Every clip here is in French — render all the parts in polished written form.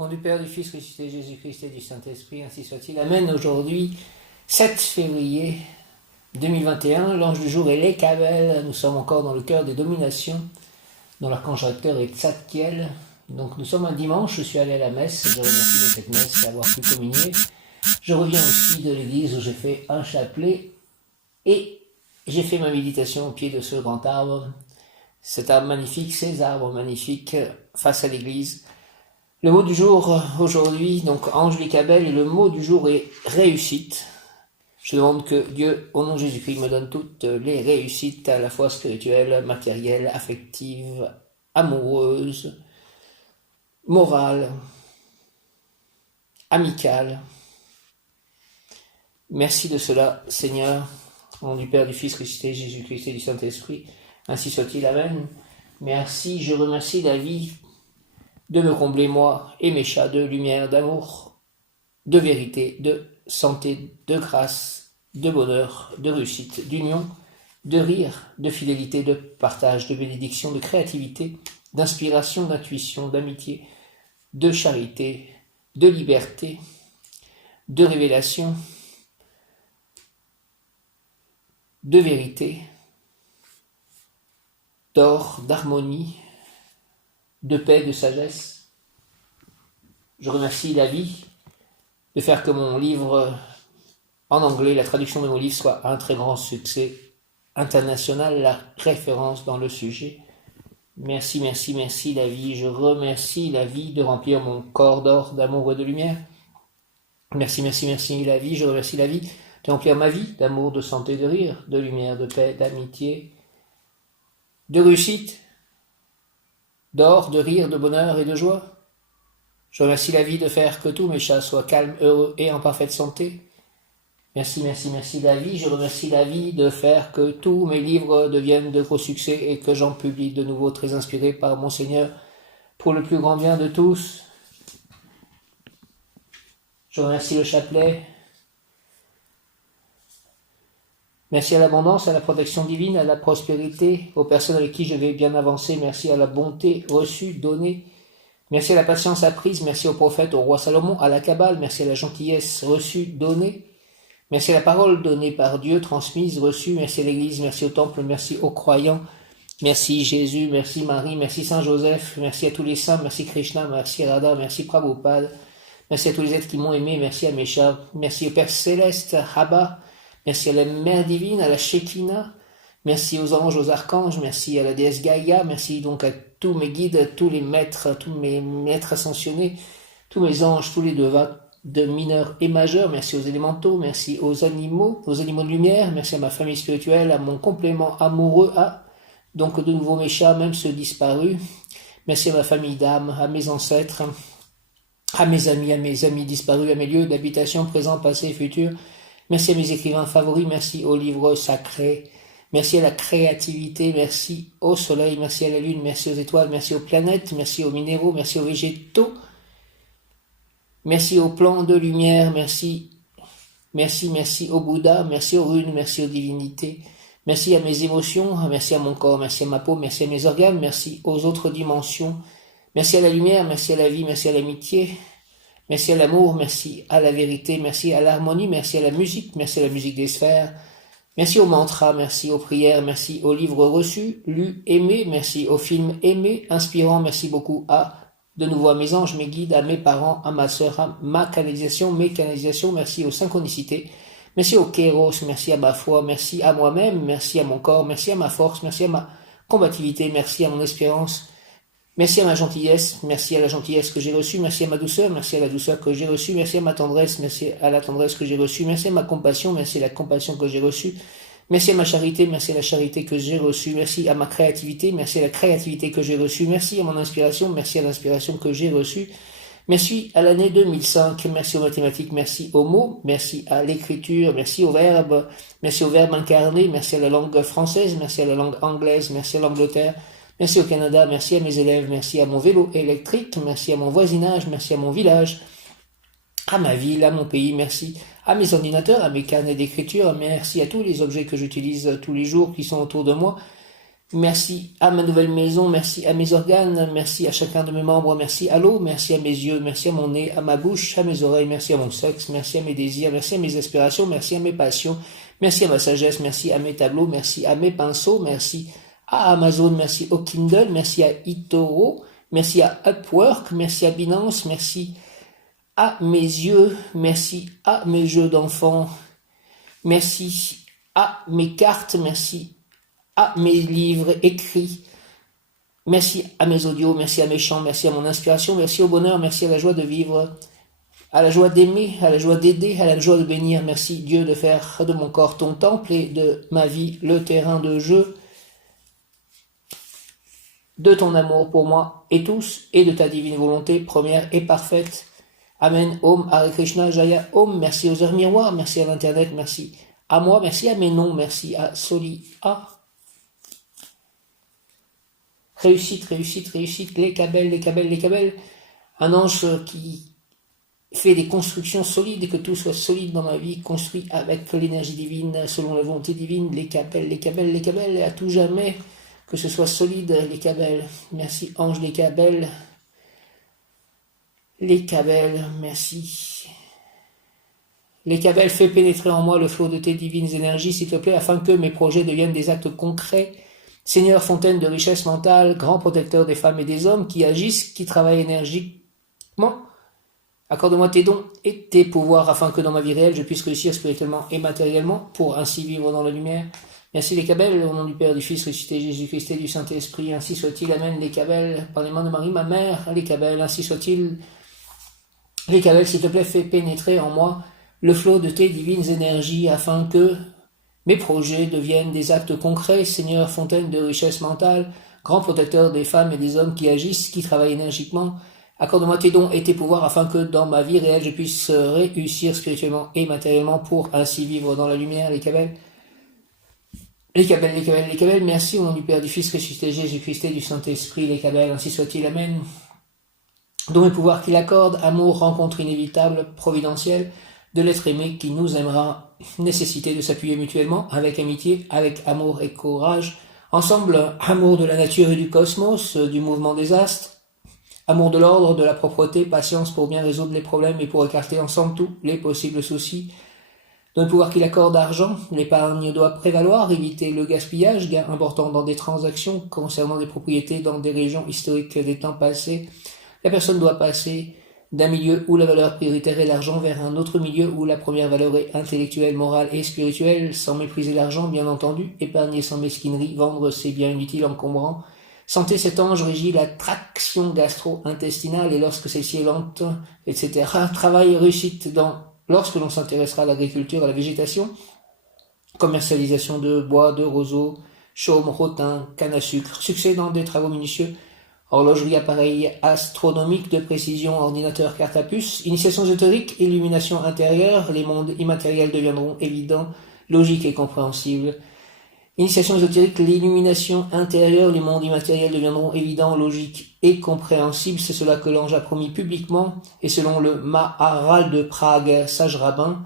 Au nom du Père, du Fils, ressuscité, Jésus-Christ et du Saint-Esprit, ainsi soit-il. Amen. Aujourd'hui, 7 février 2021, l'ange du jour est l'Ekabel. Nous sommes encore dans le cœur des dominations, dont l'archange recteur est Tzadkiel. Donc nous sommes un dimanche, je suis allé à la messe, je remercie de cette messe d'avoir pu communier. Je reviens aussi de l'église où j'ai fait un chapelet et j'ai fait ma méditation au pied de ce grand arbre. Cet arbre magnifique, ces arbres magnifiques face à l'église. Le mot du jour aujourd'hui, donc ange l'Ekabel, et le mot du jour est réussite. Je demande que Dieu, au nom de Jésus-Christ, me donne toutes les réussites à la fois spirituelles, matérielles, affectives, amoureuses, morales, amicales. Merci de cela, Seigneur, au nom du Père, du Fils, ressuscité, Jésus-Christ et du Saint-Esprit. Ainsi soit-il, Amen. Merci, je remercie la vie de me combler, moi et mes chats, de lumière, d'amour, de vérité, de santé, de grâce, de bonheur, de réussite, d'union, de rire, de fidélité, de partage, de bénédiction, de créativité, d'inspiration, d'intuition, d'amitié, de charité, de liberté, de révélation, de vérité, d'or, d'harmonie, de paix, de sagesse. Je remercie la vie de faire que mon livre en anglais, la traduction de mon livre, soit un très grand succès international, la référence dans le sujet. Merci, merci, merci la vie. Je remercie la vie de remplir mon corps d'or, d'amour et de lumière. Merci, merci, merci la vie. Je remercie la vie de remplir ma vie d'amour, de santé, de rire, de lumière, de paix, d'amitié, de réussite, d'or, de rire, de bonheur et de joie. Je remercie la vie de faire que tous mes chats soient calmes, heureux et en parfaite santé. Merci, merci, merci la vie. Je remercie la vie de faire que tous mes livres deviennent de gros succès et que j'en publie de nouveau très inspirés par mon Seigneur pour le plus grand bien de tous. Je remercie le chapelet. Merci à l'abondance, à la protection divine, à la prospérité, aux personnes avec qui je vais bien avancer. Merci à la bonté reçue, donnée. Merci à la patience apprise. Merci au prophète, au roi Salomon, à la Kabbale. Merci à la gentillesse reçue, donnée. Merci à la parole donnée par Dieu, transmise, reçue. Merci à l'Église, merci au Temple, merci aux croyants. Merci Jésus, merci Marie, merci Saint Joseph, merci à tous les saints, merci Krishna, merci Radha, merci Prabhupada. Merci à tous les êtres qui m'ont aimé, merci à mes chats. Merci au Père Céleste, Abba. Merci à la Mère Divine, à la Shekinah. Merci aux anges, aux archanges. Merci à la déesse Gaïa. Merci donc à tous mes guides, à tous les maîtres, tous mes maîtres ascensionnés, tous mes anges, tous les devas de mineurs et majeurs. Merci aux élémentaux. Merci aux animaux de lumière. Merci à ma famille spirituelle, à mon complément amoureux, à donc de nouveau mes chats, même ceux disparus. Merci à ma famille d'âmes, à mes ancêtres, à mes amis disparus, à mes lieux d'habitation présents, passés et futurs. Merci à mes écrivains favoris, merci aux livres sacrés, merci à la créativité, merci au soleil, merci à la lune, merci aux étoiles, merci aux planètes, merci aux minéraux, merci aux végétaux, merci aux plans de lumière, merci au Bouddha, merci aux runes, merci aux divinités, merci à mes émotions, merci à mon corps, merci à ma peau, merci à mes organes, merci aux autres dimensions, merci à la lumière, merci à la vie, merci à l'amitié, merci à l'amour, merci à la vérité, merci à l'harmonie, merci à la musique des sphères, merci aux mantras, merci aux prières, merci aux livres reçus, lus, aimés, merci aux films aimés, inspirants, merci beaucoup de nouveau à mes anges, mes guides, à mes parents, à ma sœur, à mes canalisations, merci aux synchronicités, merci aux kéros, merci à ma foi, merci à moi-même, merci à mon corps, merci à ma force, merci à ma combativité, merci à mon espérance, merci à ma gentillesse, merci à la gentillesse que j'ai reçue, merci à ma douceur, merci à la douceur que j'ai reçue, merci à ma tendresse, merci à la tendresse que j'ai reçue, merci à ma compassion, merci à la compassion que j'ai reçue, merci à ma charité, merci à la charité que j'ai reçue, merci à ma créativité, merci à la créativité que j'ai reçue, merci à mon inspiration, merci à l'inspiration que j'ai reçue, merci à l'année 2005, merci aux mathématiques, merci aux mots, merci à l'écriture, merci au verbe incarné, merci à la langue française, merci à la langue anglaise, merci à l'Angleterre, merci au Canada, merci à mes élèves, merci à mon vélo électrique, merci à mon voisinage, merci à mon village, à ma ville, à mon pays, merci à mes ordinateurs, à mes carnets d'écriture, merci à tous les objets que j'utilise tous les jours qui sont autour de moi, Merci à ma nouvelle maison, merci à mes organes, merci à chacun de mes membres, merci à l'eau, merci à mes yeux, merci à mon nez, à ma bouche, à mes oreilles, merci à mon sexe, merci à mes désirs, merci à mes aspirations, merci à mes passions, merci à ma sagesse, merci à mes tableaux, merci à mes pinceaux, merci à Amazon, merci au Kindle, merci à eToro, merci à Upwork, merci à Binance, merci à mes yeux, merci à mes jeux d'enfants, merci à mes cartes, merci à mes livres écrits, merci à mes audios, merci à mes chants, merci à mon inspiration, merci au bonheur, merci à la joie de vivre, à la joie d'aimer, à la joie d'aider, à la joie de bénir. Merci Dieu de faire de mon corps ton temple et de ma vie le terrain de jeu de ton amour pour moi et tous et de ta divine volonté première et parfaite. Amen. Om, Hare Krishna, Jaya, Om. Merci aux heures miroirs, merci à l'internet, merci à moi, merci à mes noms, merci à Soli A. Réussite, réussite, réussite, les cabelles, les cabelles, les cabelles. Un ange qui fait des constructions solides et que tout soit solide dans ma vie, construit avec l'énergie divine, selon la volonté divine, les cabelles, les cabelles, les cabelles, et à tout jamais, que ce soit solide, les cabelles. Merci ange, les cabelles, merci. Les cabelles, fais pénétrer en moi le flot de tes divines énergies, s'il te plaît, afin que mes projets deviennent des actes concrets. Seigneur, fontaine de richesse mentale, grand protecteur des femmes et des hommes qui agissent, qui travaillent énergiquement, accorde-moi tes dons et tes pouvoirs afin que dans ma vie réelle, je puisse réussir spirituellement et matériellement pour ainsi vivre dans la lumière. Merci les cabelles, au nom du Père, du Fils, ressuscité Jésus-Christ et du Saint-Esprit, ainsi soit-il. Amen. Les cabelles, par les mains de Marie, ma mère, les cabelles, ainsi soit-il. Les cabelles, s'il te plaît, fais pénétrer en moi le flot de tes divines énergies afin que mes projets deviennent des actes concrets. Seigneur, fontaine de richesse mentale, grand protecteur des femmes et des hommes qui agissent, qui travaillent énergiquement, accorde-moi tes dons et tes pouvoirs afin que dans ma vie réelle, je puisse réussir spirituellement et matériellement pour ainsi vivre dans la lumière. Les cabelles, les cabelles, les cabelles, les cabelles, merci au nom du Père, du Fils, ressuscité Jésus-Christ et du Saint-Esprit. Les cabelles, ainsi soit-il. Amen. Dont et pouvoir qu'il accorde, amour, rencontre inévitable, providentielle, de l'être aimé qui nous aimera, nécessité de s'appuyer mutuellement, avec amitié, avec amour et courage, ensemble, amour de la nature et du cosmos, du mouvement des astres, amour de l'ordre, de la propreté, patience pour bien résoudre les problèmes et pour écarter ensemble tous les possibles soucis. Dont le pouvoir qu'il accorde argent, l'épargne doit prévaloir, éviter le gaspillage, gain important dans des transactions concernant des propriétés dans des régions historiques des temps passés. La personne doit passer d'un milieu où la valeur prioritaire est l'argent vers un autre milieu où la première valeur est intellectuelle, morale et spirituelle, sans mépriser l'argent, bien entendu, épargner sans mesquinerie, vendre ses biens inutiles encombrants. Santé, cet ange régit la traction gastro-intestinale et lorsque celle-ci est lente, etc. Travail, réussite lorsque l'on s'intéressera à l'agriculture, à la végétation, commercialisation de bois, de roseaux, chaume, rotin, canne à sucre, succès dans des travaux minutieux, horlogerie, appareil astronomique de précision, ordinateur, carte à puce, initiation ésotérique, illumination intérieure, les mondes immatériels deviendront évidents, logiques et compréhensibles. Initiation ésotérique, l'illumination intérieure, les mondes immatériels deviendront évidents, logiques et compréhensibles. C'est cela que l'ange a promis publiquement, et selon le Maharal de Prague, sage rabbin,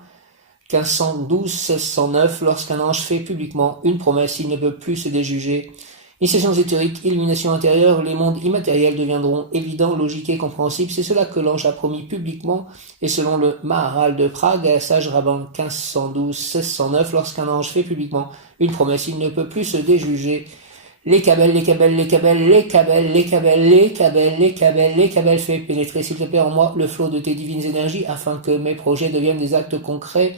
1512-1609, lorsqu'un ange fait publiquement une promesse, il ne peut plus se déjuger. Initiation ésotérique, illumination intérieure, les mondes immatériels deviendront évidents, logiques et compréhensibles. C'est cela que l'ange a promis publiquement, et selon le Maharal de Prague, sage rabbin 1512-1609, lorsqu'un ange fait publiquement une promesse, il ne peut plus se déjuger. Les cabelles, les cabelles, les cabelles, les cabelles, les cabelles, les cabelles, les cabelles, les cabelles, fais pénétrer, s'il te plaît, en moi le flot de tes divines énergies, afin que mes projets deviennent des actes concrets.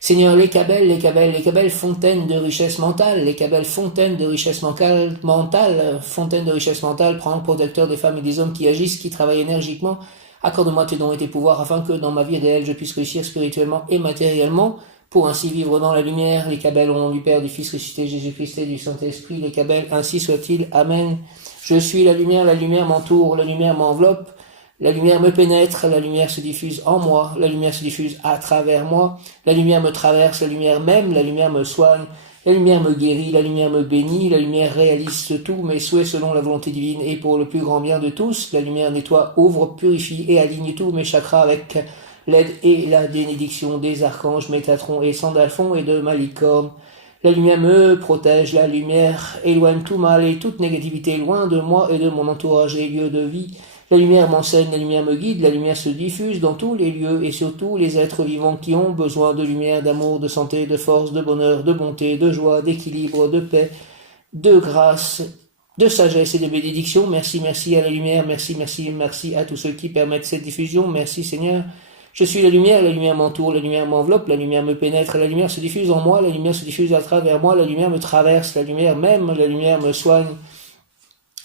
Seigneur, les cabelles, les cabelles, les cabelles, fontaine de richesse mentale, les cabelles, fontaine de richesse mentale, fontaine de richesse mentale, prends protecteur des femmes et des hommes qui agissent, qui travaillent énergiquement, accorde-moi tes dons et tes pouvoirs afin que dans ma vie réelle je puisse réussir spirituellement et matériellement, pour ainsi vivre dans la lumière. Les cabelles, au nom du Père, du Fils ressuscité Jésus-Christ et du Saint-Esprit, les cabelles, ainsi soit-il. Amen. Je suis la lumière m'entoure, la lumière m'enveloppe, la lumière me pénètre, la lumière se diffuse en moi, la lumière se diffuse à travers moi, la lumière me traverse, la lumière m'aime, la lumière me soigne, la lumière me guérit, la lumière me bénit, la lumière réalise tous mes souhaits selon la volonté divine et pour le plus grand bien de tous. La lumière nettoie, ouvre, purifie et aligne tous mes chakras avec l'aide et la bénédiction des archanges Métatron et Sandalphon et de ma licorne. La lumière me protège, la lumière éloigne tout mal et toute négativité loin de moi et de mon entourage et lieux de vie. La lumière m'enseigne, la lumière me guide, la lumière se diffuse dans tous les lieux et sur tous les êtres vivants qui ont besoin de lumière, d'amour, de santé, de force, de bonheur, de bonté, de joie, d'équilibre, de paix, de grâce, de sagesse et de bénédiction. Merci, merci à la lumière, merci, merci, merci à tous ceux qui permettent cette diffusion. Merci Seigneur. Je suis la lumière m'entoure, la lumière m'enveloppe, la lumière me pénètre, la lumière se diffuse en moi, la lumière se diffuse à travers moi, la lumière me traverse, la lumière m'aime, la lumière me soigne,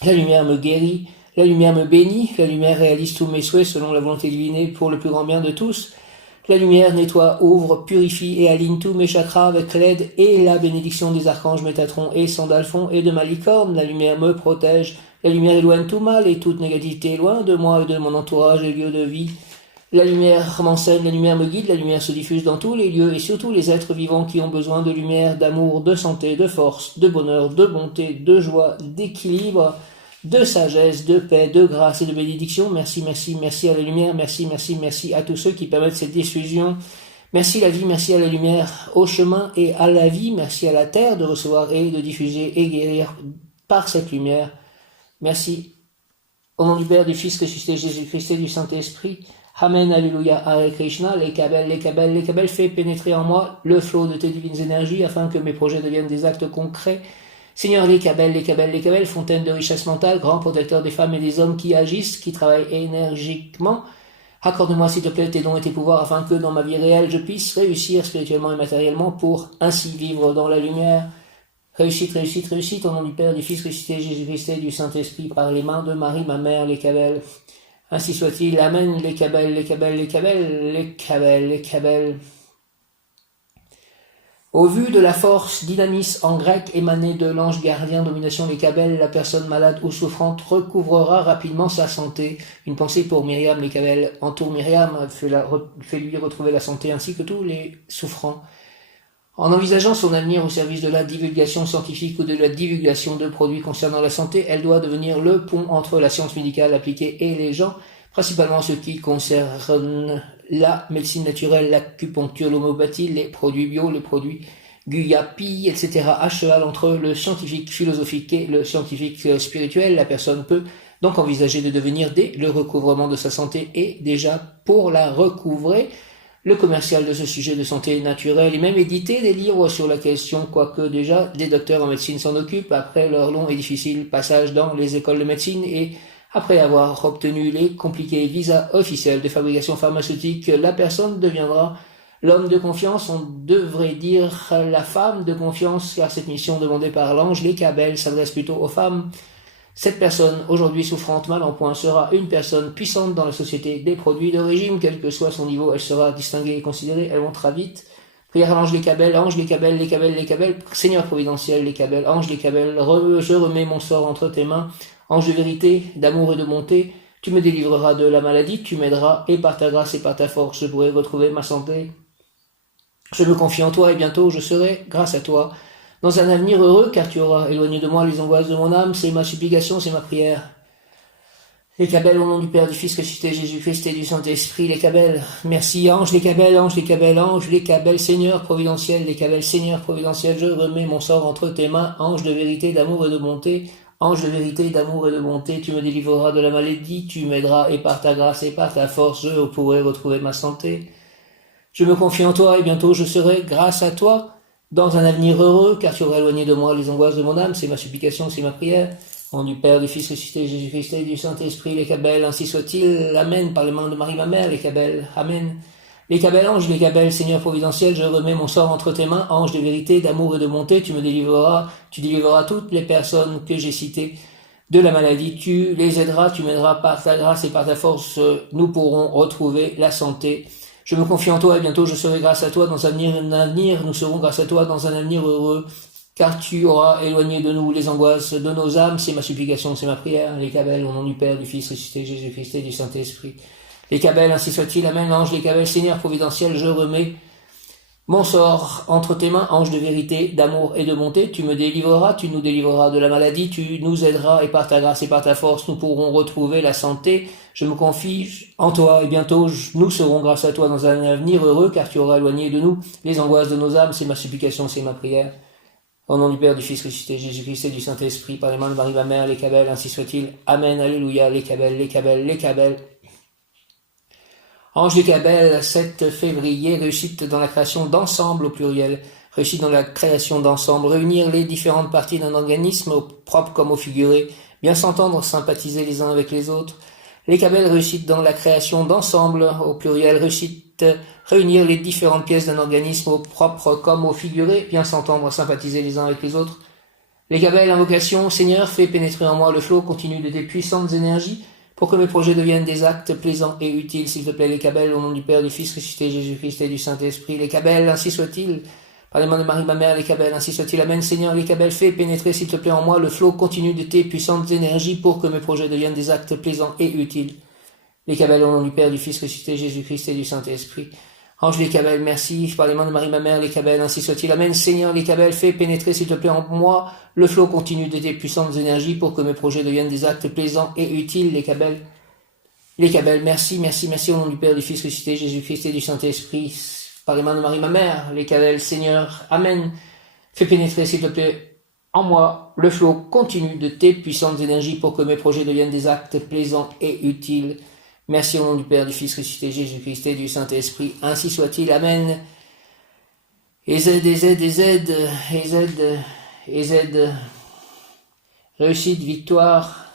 la lumière me guérit, la lumière me bénit, la lumière réalise tous mes souhaits selon la volonté divine pour le plus grand bien de tous. La lumière nettoie, ouvre, purifie et aligne tous mes chakras avec l'aide et la bénédiction des archanges Métatron et Sandalphon et de ma licorne. La lumière me protège, la lumière éloigne tout mal et toute négativité loin de moi et de mon entourage et lieu de vie. La lumière m'enseigne, la lumière me guide, la lumière se diffuse dans tous les lieux et surtout les êtres vivants qui ont besoin de lumière, d'amour, de santé, de force, de bonheur, de bonté, de joie, d'équilibre, de sagesse, de paix, de grâce et de bénédiction. Merci, merci, merci à la lumière, merci, merci, merci à tous ceux qui permettent cette diffusion. Merci la vie, merci à la lumière, au chemin et à la vie, merci à la terre de recevoir et de diffuser et guérir par cette lumière. Merci. Au nom du Père, du Fils ressuscité Jésus-Christ et du Saint-Esprit. Amen, Alléluia, Hare Krishna, les Kabel, fais pénétrer en moi le flot de tes divines énergies afin que mes projets deviennent des actes concrets. Seigneur, les Kabel, fontaine de richesse mentale, grand protecteur des femmes et des hommes qui agissent, qui travaillent énergiquement. Accorde-moi, s'il te plaît, tes dons et tes pouvoirs afin que dans ma vie réelle, je puisse réussir spirituellement et matériellement pour ainsi vivre dans la lumière. Réussite, réussite, réussite, au nom du Père, du Fils ressuscité Jésus-Christ et du Saint-Esprit, par les mains de Marie, ma mère, les Kabel. Ainsi soit-il. Amen. Les Kabel. Au vu de la force dynamis en grec émanée de l'ange gardien domination les Kabel, la personne malade ou souffrante recouvrera rapidement sa santé. Une pensée pour Myriam les Kabel. Entoure Myriam, fait-lui retrouver la santé ainsi que tous les souffrants. En envisageant son avenir au service de la divulgation scientifique ou de la divulgation de produits concernant la santé, elle doit devenir le pont entre la science médicale appliquée et les gens, principalement ce qui concerne la médecine naturelle, l'acupuncture, l'homéopathie, les produits bio, les produits guyapi, etc. À cheval entre le scientifique philosophique et le scientifique spirituel, la personne peut donc envisager de devenir dès le recouvrement de sa santé et déjà pour la recouvrer, le commercial de ce sujet de santé naturelle et même éditer des livres sur la question, quoique déjà des docteurs en médecine s'en occupent après leur long et difficile passage dans les écoles de médecine et après avoir obtenu les compliqués visas officiels de fabrication pharmaceutique, la personne deviendra l'homme de confiance, on devrait dire la femme de confiance, car cette mission demandée par l'ange, les Kabel, s'adresse plutôt aux femmes. Cette personne, aujourd'hui souffrante, mal en point, sera une personne puissante dans la société des produits de régime, quel que soit son niveau, elle sera distinguée et considérée, elle montera vite. Prière à l'ange les Kabel, Seigneur providentiel les Kabel, ange les Kabel, je remets mon sort entre tes mains, ange de vérité, d'amour et de bonté, tu me délivreras de la maladie, tu m'aideras, et par ta grâce et par ta force, je pourrai retrouver ma santé. Je me confie en toi et bientôt je serai, grâce à toi, dans un avenir heureux, car tu auras éloigné de moi les angoisses de mon âme, c'est ma supplication, c'est ma prière. Les Kabel, au nom du Père, du Fils ressuscité Jésus-Christ et du Saint-Esprit, les Kabel. Merci, ange, les Kabel, Seigneur providentiel, Seigneur providentiel, je remets mon sort entre tes mains, ange de vérité, d'amour et de bonté, ange de vérité, d'amour et de bonté, tu me délivreras de la maladie, tu m'aideras, et par ta grâce et par ta force, je pourrai retrouver ma santé. Je me confie en toi, et bientôt je serai, grâce à toi, dans un avenir heureux, car tu auras éloigné de moi les angoisses de mon âme, c'est ma supplication, c'est ma prière. Au nom du Père, du Fils ressuscité Jésus-Christ et du Saint-Esprit, les Kabel, ainsi soit-il. Amen, par les mains de Marie ma mère, les Kabel. Amen. Les Kabel, ange, les Kabel, Seigneur providentiel, je remets mon sort entre tes mains, ange de vérité, d'amour et de bonté, tu délivreras toutes les personnes que j'ai citées de la maladie, tu les aideras, tu m'aideras par ta grâce et par ta force, nous pourrons retrouver la santé. Je me confie en toi et bientôt je serai grâce à toi dans un avenir, nous serons grâce à toi dans un avenir heureux, car tu auras éloigné de nous les angoisses de nos âmes, c'est ma supplication, c'est ma prière, les Kabel, au nom du Père, du Fils ressuscité Jésus-Christ et du Saint-Esprit. Les Kabel, ainsi soit-il, amen, l'ange, les Kabel, Seigneur providentiel, je remets mon sort entre tes mains, ange de vérité, d'amour et de bonté, tu me délivreras, tu nous délivreras de la maladie, tu nous aideras et par ta grâce et par ta force, nous pourrons retrouver la santé. Je me confie en toi et bientôt nous serons grâce à toi dans un avenir heureux car tu auras éloigné de nous les angoisses de nos âmes, c'est ma supplication, c'est ma prière. Au nom du Père, du Fils ressuscité, Jésus-Christ et du Saint-Esprit, par les mains de Marie ma mère, les Kabel, ainsi soit-il. Amen, alléluia, les Kabel, les Kabel, les Kabel. Ange des Kabel, 7 février, réussite dans la création d'ensemble au pluriel. Réussite dans la création d'ensemble, réunir les différentes parties d'un organisme, au propre comme au figuré, bien s'entendre, sympathiser les uns avec les autres. Les Kabel, réussite dans la création d'ensemble, au pluriel, réussite, réunir les différentes pièces d'un organisme, au propre comme au figuré, bien s'entendre, sympathiser les uns avec les autres. Les Kabel, invocation, Seigneur, fais pénétrer en moi le flot continu de tes puissantes énergies, pour que mes projets deviennent des actes plaisants et utiles, s'il te plaît, les Kabel, au nom du Père, du Fils ressuscité, Jésus-Christ et du Saint-Esprit. Les Kabel, ainsi soit-il. Par les mains de Marie ma mère, les Kabel, ainsi soit-il. Amen. Seigneur, les Kabel, fais pénétrer, s'il te plaît, en moi le flot continu de tes puissantes énergies pour que mes projets deviennent des actes plaisants et utiles. Les Kabel, au nom du Père, du Fils ressuscité, Jésus-Christ et du Saint-Esprit. Ange les Kabel, merci. Par les mains de Marie ma mère, les Kabel, ainsi soit-il. Amen. Seigneur, les Kabel, fais pénétrer, s'il te plaît, en moi le flot continu de tes puissantes énergies pour que mes projets deviennent des actes plaisants et utiles. Les Kabel, merci, merci, merci, au nom du Père, du Fils ressuscité, Jésus-Christ et du Saint-Esprit. Par les mains de Marie ma mère, les Kabel, Seigneur, Amen. Fais pénétrer, s'il te plaît, en moi le flot continu de tes puissantes énergies pour que mes projets deviennent des actes plaisants et utiles. Merci au nom du Père, du Fils ressuscité, Jésus-Christ et du Saint-Esprit. Ainsi soit-il. Amen. Et Z, et Z, et Z, et Z, et Z. Réussite, victoire.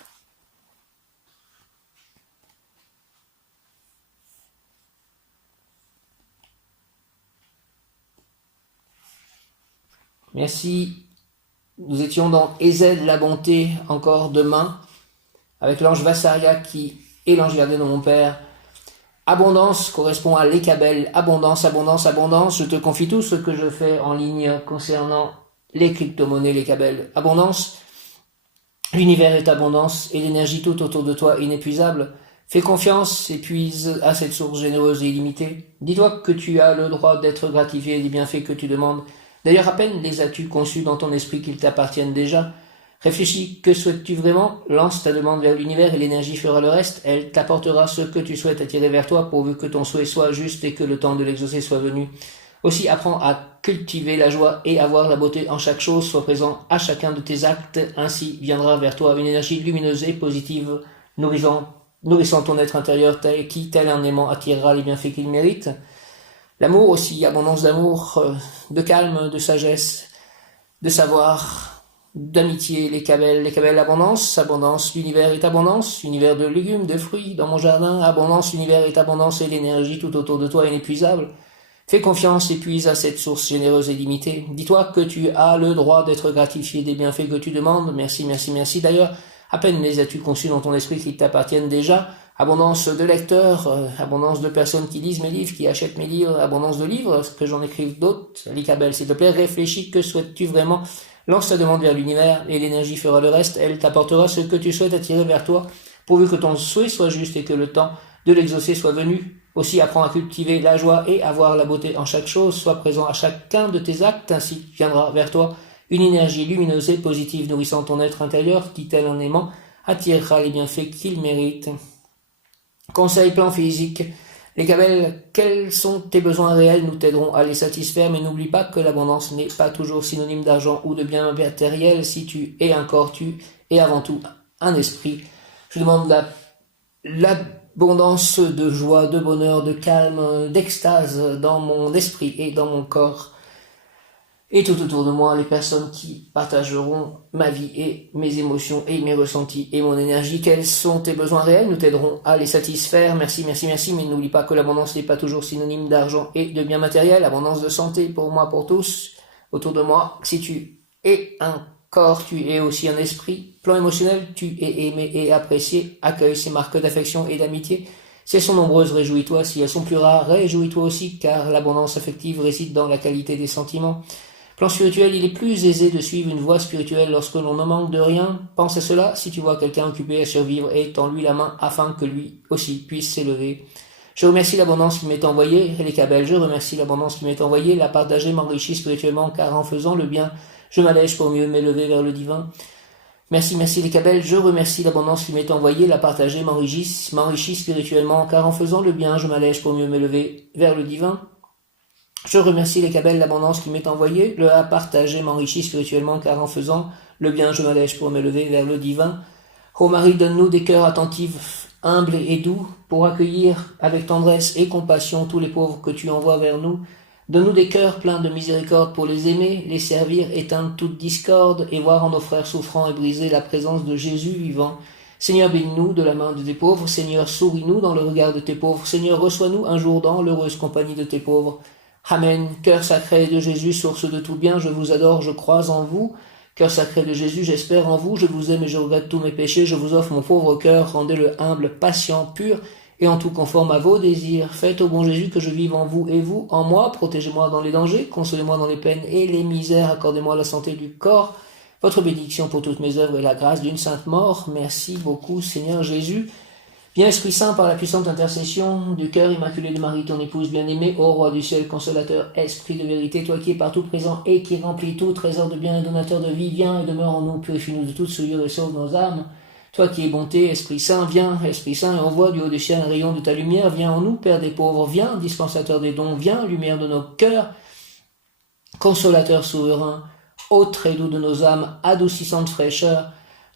Merci. Nous étions dans Ezed, la bonté, encore demain, avec l'ange Vassaria qui est l'ange gardien de mon Père. Abondance correspond à l'Ekabel. Abondance, abondance, abondance. Je te confie tout ce que je fais en ligne concernant les crypto-monnaies, l'Ekabel. Abondance. L'univers est abondance et l'énergie tout autour de toi inépuisable. Fais confiance et puise à cette source généreuse et illimitée. Dis-toi que tu as le droit d'être gratifié des bienfaits que tu demandes. D'ailleurs, à peine les as-tu conçus dans ton esprit qu'ils t'appartiennent déjà. Réfléchis, que souhaites-tu vraiment? Lance ta demande vers l'univers et l'énergie fera le reste. Elle t'apportera ce que tu souhaites attirer vers toi pourvu que ton souhait soit juste et que le temps de l'exaucer soit venu. Aussi, apprends à cultiver la joie et à voir la beauté en chaque chose, sois présent à chacun de tes actes. Ainsi viendra vers toi une énergie lumineuse et positive, nourrissant ton être intérieur qui, tel un aimant, attirera les bienfaits qu'il mérite. L'amour aussi, abondance d'amour, de calme, de sagesse, de savoir, d'amitié, les Kabel, abondance, abondance, l'univers est abondance, univers de légumes, de fruits dans mon jardin, abondance, l'univers est abondance et l'énergie tout autour de toi inépuisable. Fais confiance et puise à cette source généreuse et limitée. Dis-toi que tu as le droit d'être gratifié des bienfaits que tu demandes. Merci, merci, merci. D'ailleurs, à peine les as-tu conçus dans ton esprit qui t'appartiennent déjà. Abondance de lecteurs, abondance de personnes qui lisent mes livres, qui achètent mes livres, abondance de livres, que j'en écrive d'autres. Les Kabel, s'il te plaît, réfléchis, que souhaites-tu vraiment? Lance ta demande vers l'univers et l'énergie fera le reste. Elle t'apportera ce que tu souhaites attirer vers toi, pourvu que ton souhait soit juste et que le temps de l'exaucer soit venu. Aussi, apprends à cultiver la joie et à voir la beauté en chaque chose. Sois présent à chacun de tes actes, ainsi viendra vers toi une énergie lumineuse et positive nourrissant ton être intérieur qui, tel un aimant, attirera les bienfaits qu'il mérite. Conseil plan physique. Les Kabel, quels sont tes besoins réels? Nous t'aiderons à les satisfaire, mais n'oublie pas que l'abondance n'est pas toujours synonyme d'argent ou de biens matériels. Si tu es un corps, tu es avant tout un esprit. Je demande l'abondance de joie, de bonheur, de calme, d'extase dans mon esprit et dans mon corps. Et tout autour de moi, les personnes qui partageront ma vie et mes émotions et mes ressentis et mon énergie. Quels sont tes besoins réels? Nous t'aiderons à les satisfaire. Merci, merci, merci. Mais n'oublie pas que l'abondance n'est pas toujours synonyme d'argent et de biens matériels. Abondance de santé pour moi, pour tous, autour de moi. Si tu es un corps, tu es aussi un esprit. Plan émotionnel, tu es aimé et apprécié. Accueille ces marques d'affection et d'amitié. Si elles sont nombreuses, réjouis-toi. Si elles sont plus rares, réjouis-toi aussi, car l'abondance affective réside dans la qualité des sentiments. Plan spirituel, il est plus aisé de suivre une voie spirituelle lorsque l'on ne manque de rien. Pense à cela, si tu vois quelqu'un occupé à survivre, étends-lui la main afin que lui aussi puisse s'élever. Je remercie l'abondance qui m'est envoyée, les Kabel, je remercie l'abondance qui m'est envoyée, la partager m'enrichit spirituellement, car en faisant le bien, je m'allège pour mieux m'élever vers le divin. Merci, merci les Kabel, je remercie l'abondance qui m'est envoyée, la partager m'enrichit spirituellement, car en faisant le bien, je m'allège pour mieux m'élever vers le divin. Je remercie les Kabel l'abondance qui m'est envoyée, le à partager m'enrichit spirituellement, car en faisant le bien je m'allège pour m'élever vers le divin. Ô Marie, donne-nous des cœurs attentifs, humbles et doux, pour accueillir avec tendresse et compassion tous les pauvres que tu envoies vers nous. Donne-nous des cœurs pleins de miséricorde pour les aimer, les servir, éteindre toute discorde, et voir en nos frères souffrants et brisés la présence de Jésus vivant. Seigneur, bénis-nous de la main de tes pauvres. Seigneur, souris-nous dans le regard de tes pauvres. Seigneur, reçois-nous un jour dans l'heureuse compagnie de tes pauvres. Amen. Cœur sacré de Jésus, source de tout bien, je vous adore, je crois en vous. Cœur sacré de Jésus, j'espère en vous, je vous aime et je regrette tous mes péchés, je vous offre mon pauvre cœur, rendez-le humble, patient, pur, et en tout conforme à vos désirs. Faites au bon Jésus que je vive en vous et vous en moi, protégez-moi dans les dangers, consolez-moi dans les peines et les misères, accordez-moi la santé du corps, votre bénédiction pour toutes mes œuvres et la grâce d'une sainte mort. Merci beaucoup, Seigneur Jésus. Viens Esprit Saint, par la puissante intercession du cœur immaculé de Marie, ton épouse bien-aimée, ô Roi du ciel, consolateur, Esprit de vérité, toi qui es partout présent et qui remplis tout trésor de bien et donateur de vie, viens et demeure en nous, purifie-nous de toute souillure et sauve nos âmes. Toi qui es bonté, Esprit Saint, viens, Esprit Saint, et envoie du haut du ciel un rayon de ta lumière, viens en nous, Père des pauvres, viens, dispensateur des dons, viens, lumière de nos cœurs, consolateur souverain, ô très doux de nos âmes, adoucissante fraîcheur,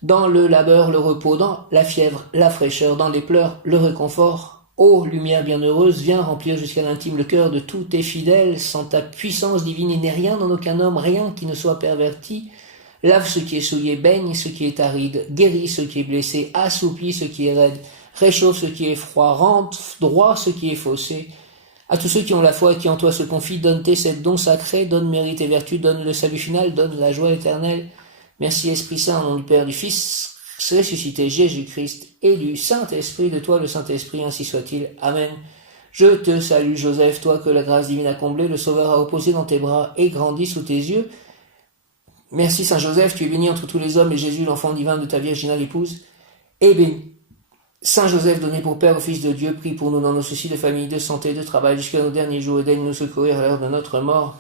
dans le labeur, le repos, dans la fièvre, la fraîcheur, dans les pleurs, le réconfort. Ô lumière bienheureuse, viens remplir jusqu'à l'intime le cœur de tous tes fidèles. Sans ta puissance divine, il n'est rien dans aucun homme, rien qui ne soit perverti. Lave ce qui est souillé, baigne ce qui est aride, guéris ce qui est blessé, assouplis ce qui est raide, réchauffe ce qui est froid, rend droit ce qui est faussé. À tous ceux qui ont la foi et qui en toi se confient, donne tes sept dons sacrés, donne mérite et vertu, donne le salut final, donne la joie éternelle. Merci Esprit Saint, au nom du Père, du Fils, ressuscité Jésus-Christ et du Saint-Esprit, de toi le Saint-Esprit, ainsi soit-il. Amen. Je te salue Joseph, toi que la grâce divine a comblé, le Sauveur a reposé dans tes bras et grandi sous tes yeux. Merci Saint Joseph, tu es béni entre tous les hommes et Jésus, l'enfant divin de ta virginale épouse, est béni. Saint Joseph, donné pour Père au Fils de Dieu, prie pour nous dans nos soucis de famille, de santé, de travail, jusqu'à nos derniers jours, et daigne nous secourir à l'heure de notre mort.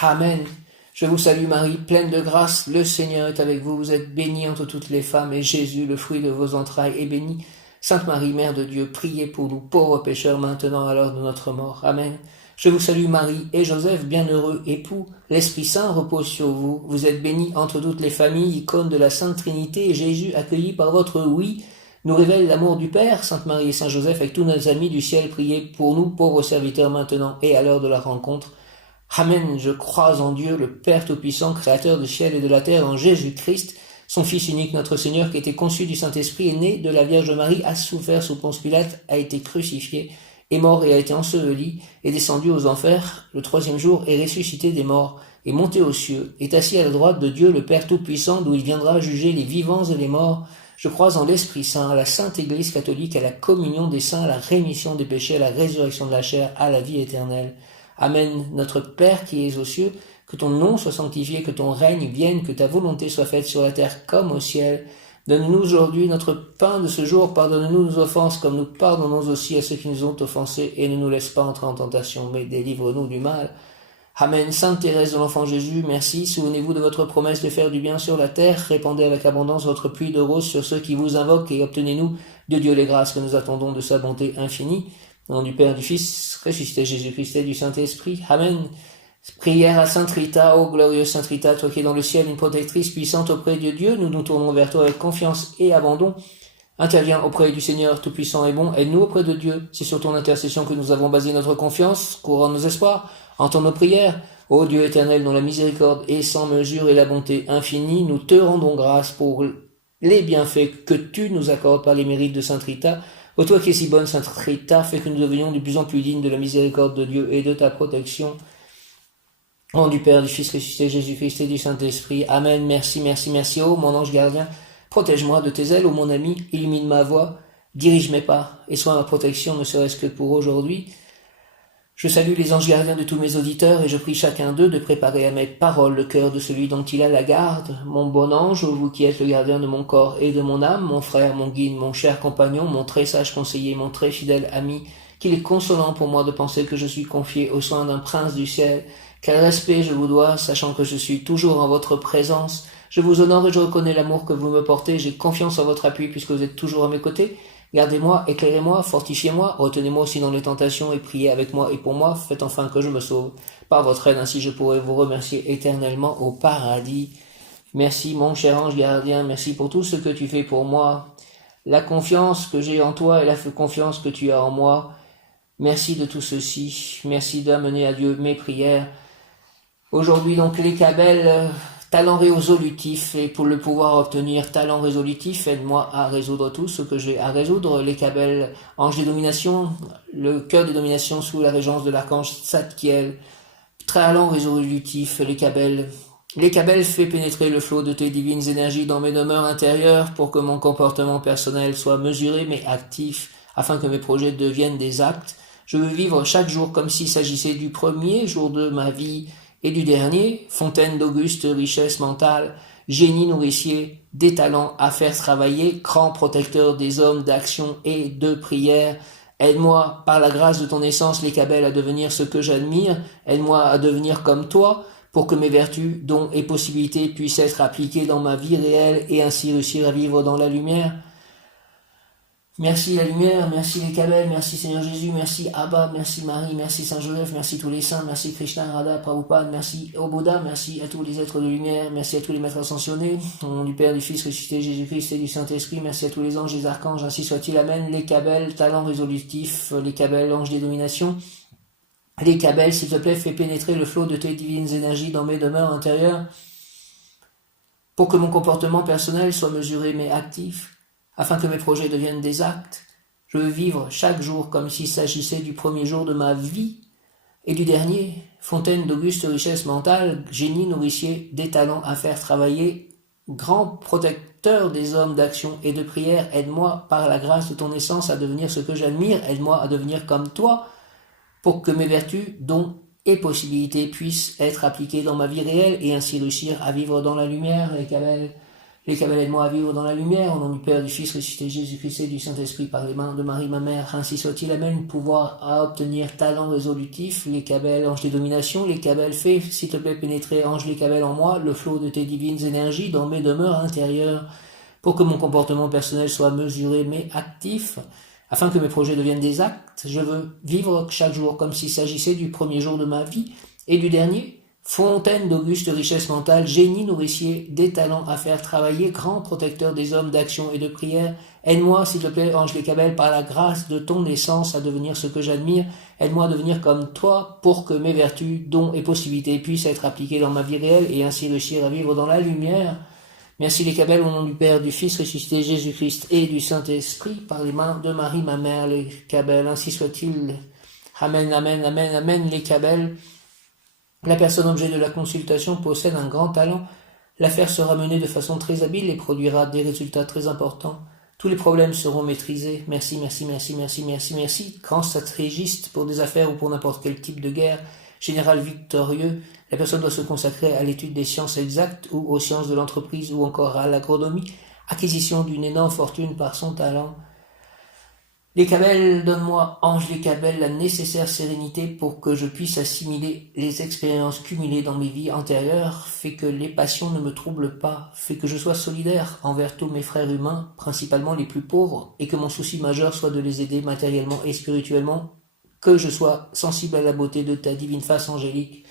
Amen. Je vous salue Marie, pleine de grâce, le Seigneur est avec vous, vous êtes bénie entre toutes les femmes, et Jésus, le fruit de vos entrailles, est béni. Sainte Marie, Mère de Dieu, priez pour nous, pauvres pécheurs, maintenant à l'heure de notre mort. Amen. Je vous salue Marie et Joseph, bienheureux époux, l'Esprit Saint repose sur vous, vous êtes bénie entre toutes les familles, icône de la Sainte Trinité, et Jésus, accueilli par votre oui, nous révèle l'amour du Père. Sainte Marie et Saint Joseph, avec tous nos amis du ciel, priez pour nous, pauvres serviteurs, maintenant et à l'heure de la rencontre. Amen. Je crois en Dieu, le Père Tout-Puissant, Créateur du ciel et de la terre, en Jésus-Christ, son Fils unique, notre Seigneur, qui était conçu du Saint-Esprit, est né de la Vierge Marie, a souffert sous Ponce Pilate, a été crucifié, est mort et a été enseveli, est descendu aux enfers, le troisième jour est ressuscité des morts, est monté aux cieux, est assis à la droite de Dieu, le Père Tout-Puissant, d'où il viendra juger les vivants et les morts. Je crois en l'Esprit Saint, à la Sainte Église catholique, à la communion des saints, à la rémission des péchés, à la résurrection de la chair, à la vie éternelle. Amen. Notre Père qui es aux cieux, que ton nom soit sanctifié, que ton règne vienne, que ta volonté soit faite sur la terre comme au ciel. Donne-nous aujourd'hui notre pain de ce jour, pardonne-nous nos offenses comme nous pardonnons aussi à ceux qui nous ont offensés, et ne nous laisse pas entrer en tentation, mais délivre-nous du mal. Amen. Sainte Thérèse de l'Enfant Jésus, merci. Souvenez-vous de votre promesse de faire du bien sur la terre. Répandez avec abondance votre pluie de roses sur ceux qui vous invoquent et obtenez-nous de Dieu les grâces que nous attendons de sa bonté infinie. Au nom du Père, du Fils, ressuscité Jésus-Christ et du Saint-Esprit. Amen. Prière à Sainte Rita, ô glorieuse Sainte Rita, toi qui es dans le ciel une protectrice puissante auprès de Dieu, nous nous tournons vers toi avec confiance et abandon. Interviens auprès du Seigneur Tout-Puissant et bon, aide-nous auprès de Dieu. C'est sur ton intercession que nous avons basé notre confiance, couronne nos espoirs, entends nos prières. Ô Dieu éternel, dont la miséricorde est sans mesure et la bonté infinie, nous te rendons grâce pour les bienfaits que tu nous accordes par les mérites de Sainte Rita. Ô toi qui es si bonne, Sainte Rita, fais que nous devenions de plus en plus dignes de la miséricorde de Dieu et de ta protection. Au nom du Père, du Fils ressuscité Jésus-Christ et du Saint-Esprit. Amen. Merci, merci, merci. Ô mon ange gardien, protège-moi de tes ailes, ô mon ami, illumine ma voie, dirige mes pas, et sois ma protection, ne serait-ce que pour aujourd'hui. Je salue les anges gardiens de tous mes auditeurs, et je prie chacun d'eux de préparer à mes paroles le cœur de celui dont il a la garde. Mon bon ange, vous qui êtes le gardien de mon corps et de mon âme, mon frère, mon guide, mon cher compagnon, mon très sage conseiller, mon très fidèle ami, qu'il est consolant pour moi de penser que je suis confié aux soins d'un prince du ciel. Quel respect je vous dois, sachant que je suis toujours en votre présence. Je vous honore et je reconnais l'amour que vous me portez. J'ai confiance en votre appui puisque vous êtes toujours à mes côtés. Gardez-moi, éclairez-moi, fortifiez-moi, retenez-moi aussi dans les tentations et priez avec moi et pour moi, faites enfin que je me sauve. Par votre aide, ainsi je pourrai vous remercier éternellement au paradis. Merci mon cher ange gardien, merci pour tout ce que tu fais pour moi, la confiance que j'ai en toi et la confiance que tu as en moi. Merci de tout ceci, merci d'amener à Dieu mes prières. Aujourd'hui donc les Kabel, talent résolutif, et pour le pouvoir obtenir talent résolutif, aide-moi à résoudre tout ce que j'ai à résoudre. Les Kabel, ange des dominations, le cœur des dominations sous la régence de l'archange Tzadkiel, talent résolutif, les Kabel. Les Kabel fait pénétrer le flot de tes divines énergies dans mes demeures intérieures pour que mon comportement personnel soit mesuré mais actif, afin que mes projets deviennent des actes. Je veux vivre chaque jour comme s'il s'agissait du premier jour de ma vie et du dernier, fontaine d'auguste richesse mentale, génie nourricier, des talents à faire travailler, grand protecteur des hommes d'action et de prière. Aide-moi, par la grâce de ton essence, les Kabel, à devenir ce que j'admire. Aide-moi à devenir comme toi, pour que mes vertus, dons et possibilités puissent être appliquées dans ma vie réelle et ainsi réussir à vivre dans la lumière. Merci la lumière, merci les Kabel, merci Seigneur Jésus, merci Abba, merci Marie, merci Saint-Joseph, merci tous les saints, merci Krishna, Radha, Prabhupada, merci au Bouddha, merci à tous les êtres de lumière, merci à tous les maîtres ascensionnés, au nom du Père, du Fils ressuscité, Jésus-Christ et du Saint-Esprit, merci à tous les anges, les archanges, ainsi soit-il, Amen. Les Kabel, talent résolutif, les Kabel, anges des dominations, les Kabel, s'il te plaît, fais pénétrer le flot de tes divines énergies dans mes demeures intérieures, pour que mon comportement personnel soit mesuré mais actif, afin que mes projets deviennent des actes. Je veux vivre chaque jour comme s'il s'agissait du premier jour de ma vie et du dernier, fontaine d'auguste richesse mentale, génie nourricier, des talents à faire travailler, grand protecteur des hommes d'action et de prière, aide-moi par la grâce de ton essence à devenir ce que j'admire, aide-moi à devenir comme toi, pour que mes vertus, dons et possibilités puissent être appliquées dans ma vie réelle et ainsi réussir à vivre dans la lumière. Les Kabel, aide-moi à vivre dans la lumière, au nom du Père, du Fils ressuscité, Jésus-Christ et du Saint-Esprit, par les mains de Marie, ma mère, ainsi soit-il, Amen. Pouvoir à obtenir talent résolutif, les Kabel, ange des dominations, les Kabel, fais, s'il te plaît, pénétrer, ange les Kabel en moi, le flot de tes divines énergies dans mes demeures intérieures, pour que mon comportement personnel soit mesuré mais actif, afin que mes projets deviennent des actes. Je veux vivre chaque jour comme s'il s'agissait du premier jour de ma vie et du dernier, fontaine d'auguste richesse mentale, génie nourricier, des talents à faire travailler, grand protecteur des hommes d'action et de prière. Aide-moi, s'il te plaît, ange les Kabel, par la grâce de ton essence à devenir ce que j'admire. Aide-moi à devenir comme toi pour que mes vertus, dons et possibilités puissent être appliquées dans ma vie réelle et ainsi réussir à vivre dans la lumière. Merci les Kabel, au nom du Père, du Fils ressuscité, Jésus-Christ et du Saint-Esprit, par les mains de Marie, ma mère, les Kabel, ainsi soit-il. Amen, amen, amen, amen, les Kabel. La personne objet de la consultation possède un grand talent. L'affaire sera menée de façon très habile et produira des résultats très importants. Tous les problèmes seront maîtrisés. Merci, merci, merci, merci, merci, merci. Grand stratégiste pour des affaires ou pour n'importe quel type de guerre. Général victorieux, la personne doit se consacrer à l'étude des sciences exactes ou aux sciences de l'entreprise ou encore à l'agronomie, acquisition d'une énorme fortune par son talent. Les Kabel, donne-moi, ange les Kabel, la nécessaire sérénité pour que je puisse assimiler les expériences cumulées dans mes vies antérieures, fait que les passions ne me troublent pas, fait que je sois solidaire envers tous mes frères humains, principalement les plus pauvres, et que mon souci majeur soit de les aider matériellement et spirituellement, que je sois sensible à la beauté de ta divine face angélique.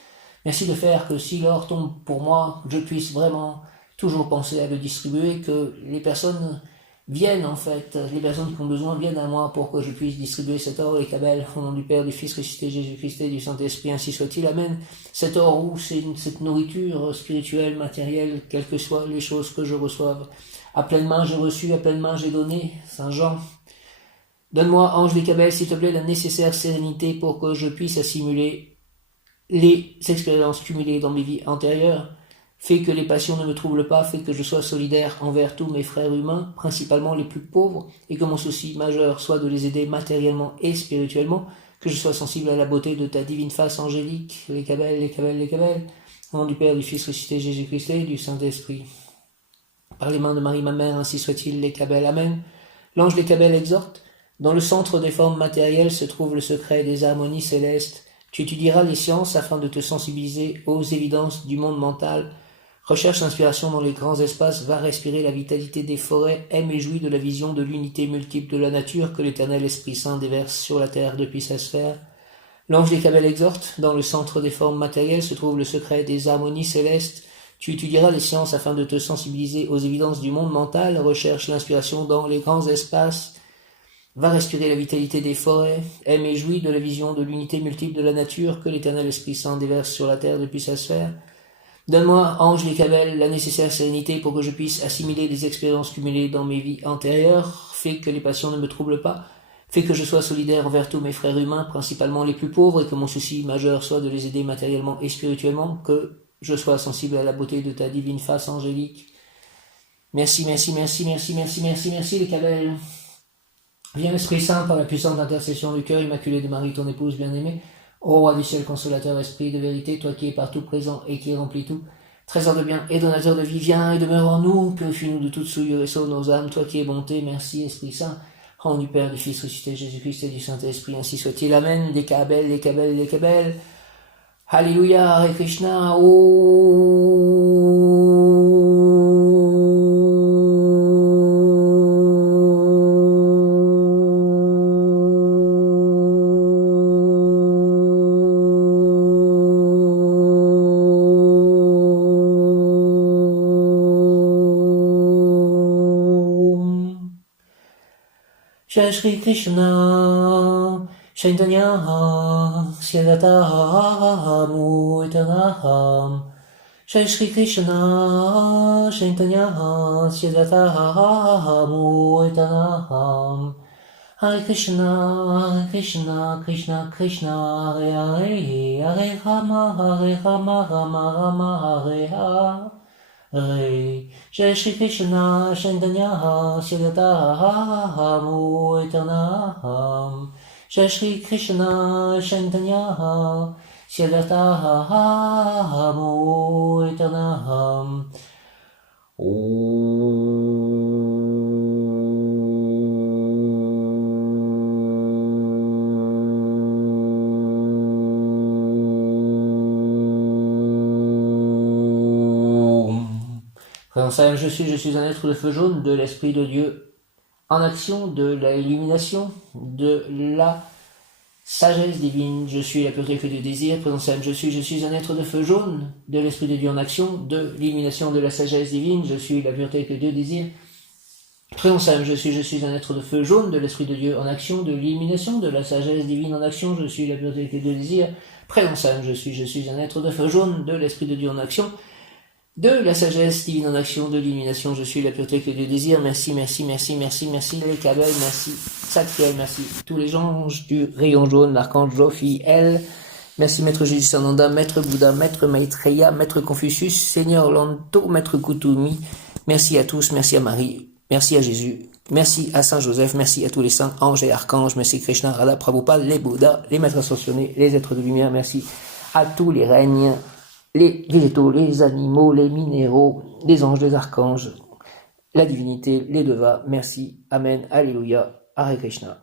Merci de faire que si l'or tombe pour moi, je puisse vraiment toujours penser à le distribuer, que les personnes viennent en fait, les personnes qui ont besoin viennent à moi pour que je puisse distribuer cet or, les Kabel, au nom du Père, du Fils ressuscité, Jésus-Christ et du Saint-Esprit, ainsi soit-il, Amen. Cet or ou cette nourriture spirituelle, matérielle, quelles que soient les choses que je reçoive. À pleine main j'ai reçu, à pleine main j'ai donné, Saint Jean. Donne-moi, ange des Kabel, s'il te plaît, la nécessaire sérénité pour que je puisse assimiler les expériences cumulées dans mes vies antérieures. Fais que les passions ne me troublent pas, fais que je sois solidaire envers tous mes frères humains, principalement les plus pauvres, et que mon souci majeur soit de les aider matériellement et spirituellement, que je sois sensible à la beauté de ta divine face angélique, les Kabel, les Kabel, les Kabel, au nom du Père, du Fils ressuscité, Jésus-Christ et du Saint-Esprit. Par les mains de Marie, ma mère, ainsi soit-il, les Kabel, Amen. L'ange les Kabel exhorte. Dans le centre des formes matérielles se trouve le secret des harmonies célestes. Tu étudieras les sciences afin de te sensibiliser aux évidences du monde mental. Recherche l'inspiration dans les grands espaces, va respirer la vitalité des forêts, aime et jouit de la vision de l'unité multiple de la nature que l'Éternel Esprit Saint déverse sur la terre depuis sa sphère. L'ange des Kabel exhorte, dans le centre des formes matérielles se trouve le secret des harmonies célestes. Tu étudieras les sciences afin de te sensibiliser aux évidences du monde mental, recherche l'inspiration dans les grands espaces, va respirer la vitalité des forêts, aime et jouit de la vision de l'unité multiple de la nature que l'Éternel Esprit Saint déverse sur la terre depuis sa sphère. Donne-moi, ange des Kabel, la nécessaire sérénité pour que je puisse assimiler les expériences cumulées dans mes vies antérieures. Fais que les passions ne me troublent pas. Fais que je sois solidaire envers tous mes frères humains, principalement les plus pauvres, et que mon souci majeur soit de les aider matériellement et spirituellement, que je sois sensible à la beauté de ta divine face angélique. Merci, merci, merci, merci, merci, merci, merci les Kabel. Viens Esprit Saint par la puissante intercession du cœur immaculé de Marie, ton épouse bien-aimée, ô roi du ciel, consolateur, esprit de vérité, toi qui es partout présent et qui remplis tout, trésor de bien et donateur de vie, viens et demeure en nous, purifie-nous de toute souillure et sauve nos âmes, toi qui es bonté, merci Esprit Saint, rends du Père, du Fils ressuscité Jésus-Christ et du Saint-Esprit, ainsi soit-il, amen, des Kabel, des Kabel, des Kabel, alléluia, Hare Krishna, Jai Shri Krishna, Chaitanya, Siddhartha, Muitanaham. Jai Shri Krishna, Chaitanya, Siddhartha, Muitanaham. Hare Krishna, Krishna, Krishna, Krishna, Hare Hare, Hare Rama, Rama, Hare Hare. Jai Shri Krishna, Chaitanya, Siddhartha, Muitanaham. Jai Shri Krishna, Chaitanya, Siddhartha, Muitanaham. Présence je suis un être de feu jaune, de l'Esprit de Dieu, en action, de l'illumination, de la sagesse divine. Je suis la pureté que Dieu désire. Présence je suis un être de feu jaune, de l'Esprit de Dieu en action, de l'illumination, de la sagesse divine. Je suis la pureté que Dieu désire. Présence je suis un être de feu jaune, de l'Esprit de Dieu en action, de l'illumination, de la sagesse divine en action. Je suis la pureté que Dieu désire. Présence je suis un être de feu jaune, de l'Esprit de Dieu en action, de la sagesse divine en action, de l'illumination, je suis la pureté que Dieu désire. Merci, merci, merci, merci, merci les Kabel, merci Satkiel, merci tous les anges du rayon jaune, l'archange Jophiel, merci Maître Jésus Sananda, Maître Bouddha, Maître Maitreya, Maître Confucius, Seigneur Lanto, Maître Kutumi, merci à tous, merci à Marie, merci à Jésus, merci à Saint Joseph, merci à tous les saints, anges et archanges, merci Krishna, Radha, Prabhupada, les Bouddhas, les maîtres ascensionnés, les êtres de lumière, merci à tous les règnes, les végétaux, les animaux, les minéraux, les anges, les archanges, la divinité, les devas. Merci. Amen. Alléluia. Hare Krishna.